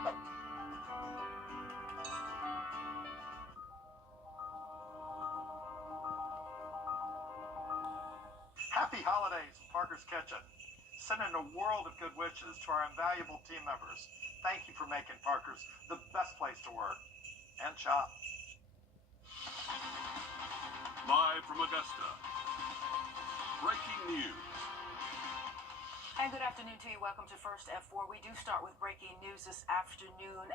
Happy holidays from Parker's Kitchen. Sending a world of good wishes to our invaluable team members. Thank you for making Parker's the best place to work and shop. Live from Augusta, breaking news. And good afternoon to you. Welcome to First F4. We do start with breaking news this afternoon.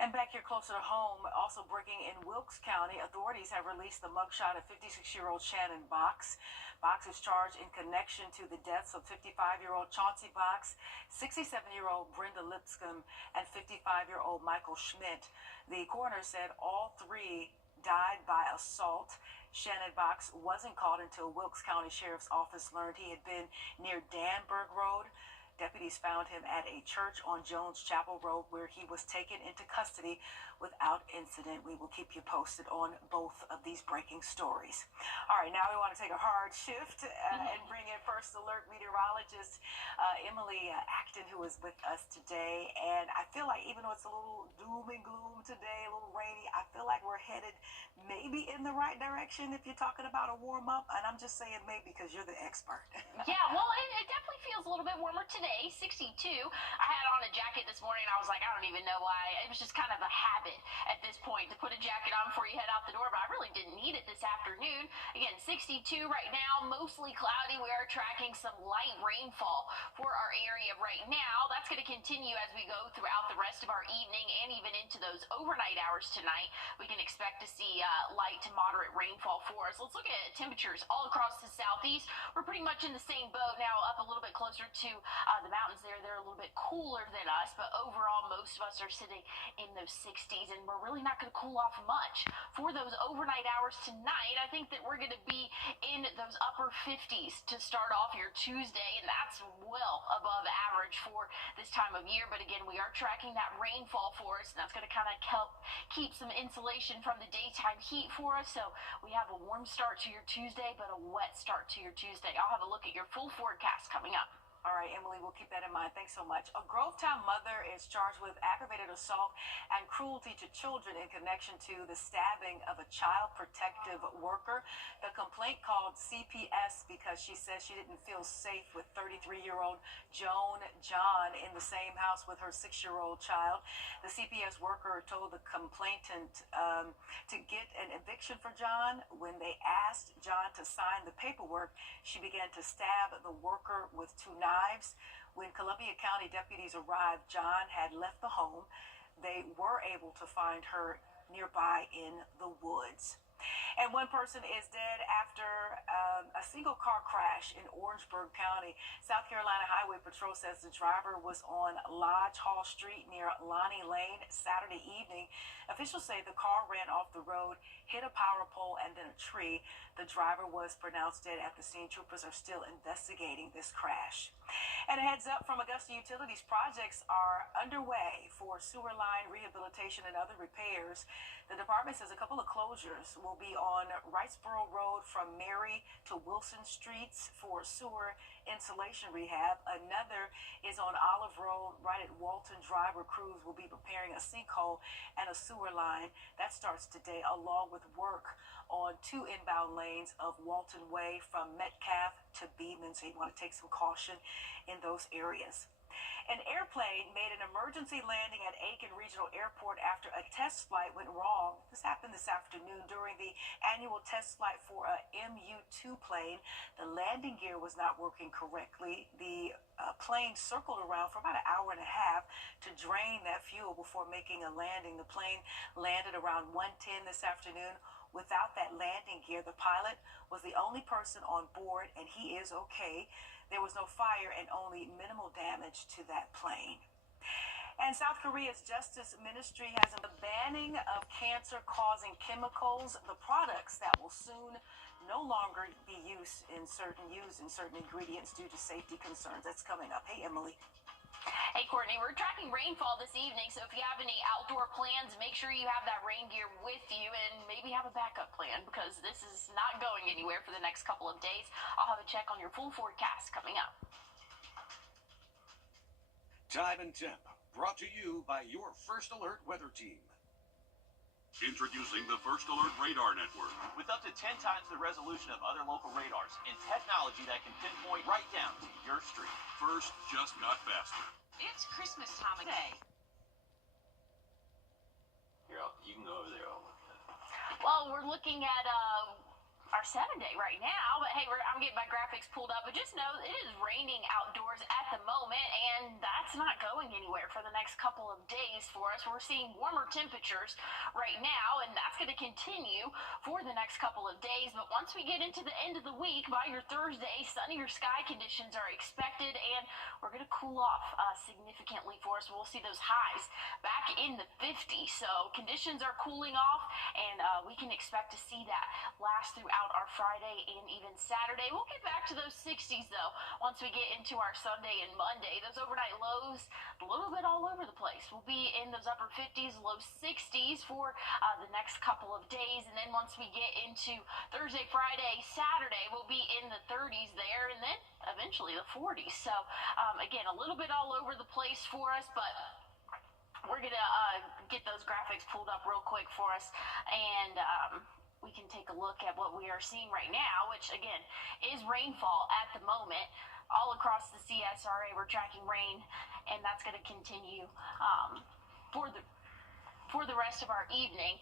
And back here closer to home, also breaking in Wilkes County, authorities have released the mugshot of 56-year-old Shannon Box. Box is charged in connection to the deaths of 55-year-old Chauncey Box, 67-year-old Brenda Lipscomb, and 55-year-old Michael Schmidt. The coroner said all three died by assault. Shannon Box wasn't caught until Wilkes County Sheriff's Office learned he had been near Danburg Road. Deputies found him at a church on Jones Chapel Road where he was taken into custody without incident. We will keep you posted on both of these breaking stories. All right, now we want to take a hard shift and bring in First Alert meteorologist Emily Acton, who is with us today. And I feel like even though it's a little doom and gloom today, a little rainy, I feel like we're headed maybe in the right direction if you're talking about a warm up. And I'm just saying maybe because you're the expert. Yeah, well, it definitely feels a little bit warmer today. 62. I had on a jacket this morning. I was like, I don't even know why. It was just kind of a habit at this point to put a jacket on before you head out the door, but I really didn't need it this afternoon. Again, 62 right now, mostly cloudy. We are tracking some light rainfall for our area right now. That's going to continue as we go throughout the rest of our evening and even into those overnight hours tonight. We can expect to see light to moderate rainfall for us. Let's look at temperatures all across the southeast. We're pretty much in the same boat now, up a little bit closer to the mountains there. They're a little bit cooler than us, but overall most of us are sitting in those 60s, and we're really not going to cool off much for those overnight hours tonight. I think that we're going to be in those upper 50s to start off your Tuesday, and that's well above average for this time of year. But again, we are tracking that rainfall for us, and that's going to kind of help keep some insulation from the daytime heat for us. So we have a warm start to your Tuesday, but a wet start to your Tuesday. I'll have a look at your full forecast coming up. All right, Emily, we'll keep that in mind. Thanks so much. A Grovetown mother is charged with aggravated assault and cruelty to children in connection to the stabbing of a child protective worker. The complaint called CPS because she says she didn't feel safe with 33-year-old Joan John in the same house with her 6-year-old child. The CPS worker told the complainant to get an eviction for John. When they asked John to sign the paperwork, she began to stab the worker with 2 knives. When Columbia County deputies arrived, John had left the home. They were able to find her nearby in the woods. And one person is dead after a single car crash in Orangeburg County. South Carolina Highway Patrol says the driver was on Lodge Hall Street near Lonnie Lane Saturday evening. Officials say the car ran off the road, hit a power pole, and then a tree. The driver was pronounced dead at the scene. Troopers are still investigating this crash. And a heads up from Augusta Utilities, projects are underway for sewer line rehabilitation and other repairs. The department says a couple of closures will be on Wrightsboro Road from Mary to Wilson Streets for sewer insulation rehab. Another is on Olive Road right at Walton Drive, where crews will be repairing a sinkhole and a sewer line. That starts today, along with work on 2 inbound lanes of Walton Way from Metcalf to Beeman, so you want to take some caution in those areas. An airplane made an emergency landing at Aiken Regional Airport after a test flight went wrong. This happened this afternoon during the annual test flight for a MU-2 plane. The landing gear was not working correctly. The plane circled around for about an hour and a half to drain that fuel before making a landing. The plane landed around 1:10 this afternoon. Without that landing gear, the pilot was the only person on board, and he is okay. There was no fire and only minimal damage to that plane. And South Korea's Justice Ministry has a banning of cancer-causing chemicals, the products that will soon no longer be used in certain ingredients due to safety concerns. That's coming up. Hey, Emily. Hey, Courtney, we're tracking rainfall this evening, so if you have any outdoor plans, make sure you have that rain gear with you and maybe have a backup plan because this is not going anywhere for the next couple of days. I'll have a check on your full forecast coming up. Time and temp, brought to you by your First Alert weather team. Introducing the First Alert Radar Network. With up to 10 times the resolution of other local radars and technology that can pinpoint right down to your street. First just got faster. It's Christmas time today. Here, you can go over there. I'll look at it. Well, we're looking at our 7-day right now, but hey, I'm getting my graphics pulled up. But just know it is raining outdoors at the moment, and that's not going anywhere for the next couple of days for us. We're seeing warmer temperatures right now, and that's going to continue for the next couple of days. But once we get into the end of the week, by your Thursday, sunnier sky conditions are expected, and we're going to cool off significantly for us. We'll see those highs back in the 50s. So conditions are cooling off, and we can expect to see that last throughout our Friday and even Saturday. We'll get back to those 60s, though, once we get into our Sunday and Monday. Those overnight lows, a little bit all over the place. We'll be in those upper 50s, low 60s for the next couple of days. And then once we get into Thursday, Friday, Saturday, we'll be in the 30s there, and then eventually the 40s. So, again, a little bit all over the place for us, but we're going to get those graphics pulled up real quick for us, and we can take a look at what we are seeing right now, which, again, is rainfall at the moment. All across the CSRA, we're tracking rain, and that's going to continue for the rest of our evening.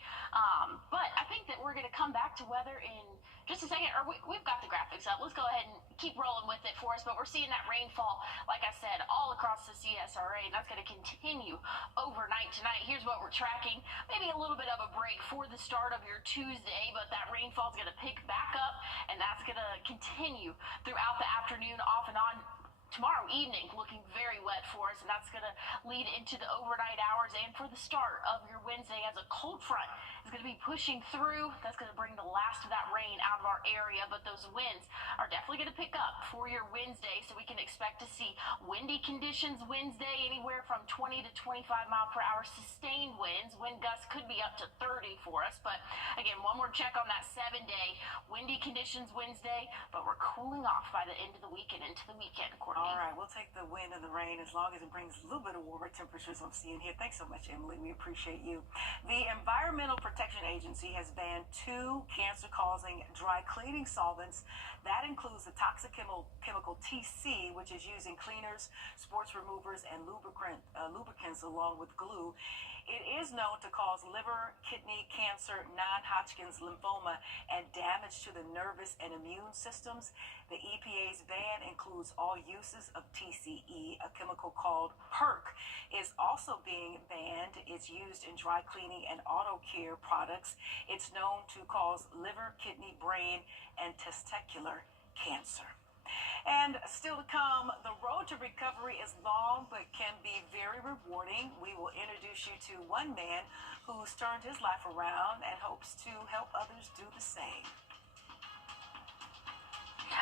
But I think that we're going to come back to weather in just a second, or we've got the graphics up. Let's go ahead and keep rolling with it for us. But we're seeing that rainfall, like I said, all across the CSRA, and that's going to continue overnight tonight. Here's what we're tracking. Maybe a little bit of a break for the start of your Tuesday, but that rainfall is going to pick back up, and that's going to continue throughout the afternoon, off and on. Tomorrow evening looking very wet for us, and that's going to lead into the overnight hours and for the start of your Wednesday, as a cold front is going to be pushing through. That's going to bring the last of that rain out of our area, but those winds are definitely going to pick up for your Wednesday, so we can expect to see windy conditions Wednesday, anywhere from 20 to 25 mile per hour sustained winds. Wind gusts could be up to 30 for us, but again, one more check on that 7-day. Windy conditions Wednesday, but we're cooling off by the end of the week and into the weekend, Courtney. All right, we'll take the wind and the rain as long as it brings a little bit of warmer temperatures I'm seeing here. Thanks so much, Emily. We appreciate you. The Environmental Protection Agency has banned 2 cancer-causing dry cleaning solvents. That includes the toxic chemical TC, which is used in cleaners, sports removers, and lubricants along with glue. It is known to cause liver, kidney cancer, non-Hodgkin's lymphoma, and damage to the nervous and immune systems. The EPA's ban includes all uses of TCE. A chemical called PERC is also being banned. It's used in dry cleaning and auto care products. It's known to cause liver, kidney, brain, and testicular cancer. And still to come, the road to recovery is long but can be very rewarding. We will introduce you to one man who's turned his life around and hopes to help others do the same.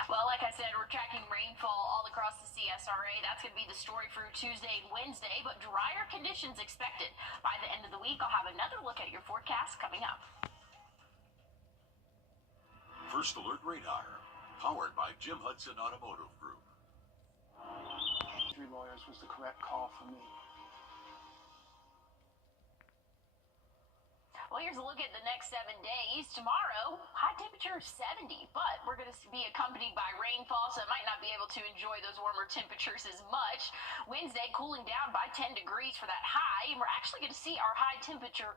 Well, like I said, we're tracking rainfall all across the CSRA. That's going to be the story for Tuesday and Wednesday, but drier conditions expected. By the end of the week, I'll have another look at your forecast coming up. First Alert Radar, powered by Jim Hudson Automotive Group. 3 lawyers was the correct call for me. Well, here's a look at the next 7 days. Tomorrow, high temperature 70, but we're going to be accompanied by rainfall, so I might not be able to enjoy those warmer temperatures as much. Wednesday, cooling down by 10 degrees for that high, and we're actually going to see our high temperature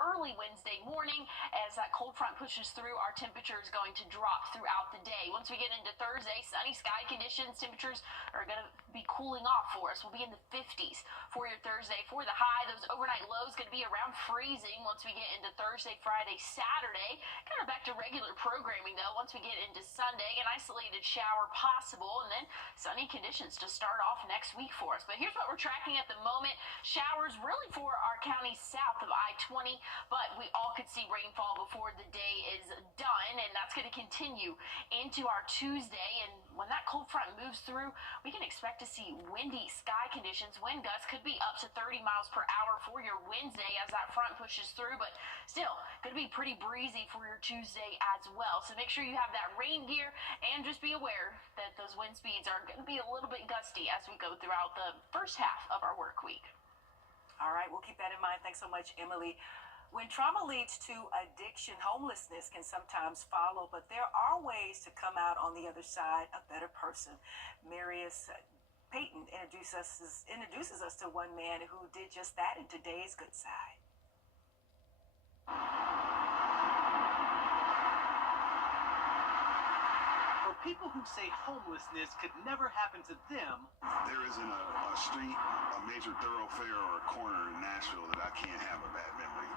early Wednesday morning. As that cold front pushes through, our temperature is going to drop throughout the day. Once we get into Thursday, sunny sky conditions, temperatures are going to be cooling off for us. We'll be in the 50s for your Thursday. For the high, those overnight lows going to be around freezing once we get into Thursday, Friday, Saturday. Kind of back to regular programming, though, once we get into Sunday. An isolated shower possible, and then sunny conditions to start off next week for us. But here's what we're tracking at the moment. Showers really for our counties south of I-20, but we all could see rainfall before the day is done, and that's going to continue into our Tuesday. And when that cold front moves through, we can expect to see windy sky conditions. Wind gusts could be up to 30 miles per hour for your Wednesday as that front pushes through, but still going to be pretty breezy for your Tuesday as well. So make sure you have that rain gear and just be aware that those wind speeds are going to be a little bit gusty as we go throughout the first half of our work week. All right, we'll keep that in mind. Thanks so much, Emily. When trauma leads to addiction, homelessness can sometimes follow, but there are ways to come out on the other side a better person. Marius Payton introduces us to one man who did just that in today's Good Side. For people who say homelessness could never happen to them, there isn't a street, a major thoroughfare, or a corner in Nashville that I can't have a bad memory.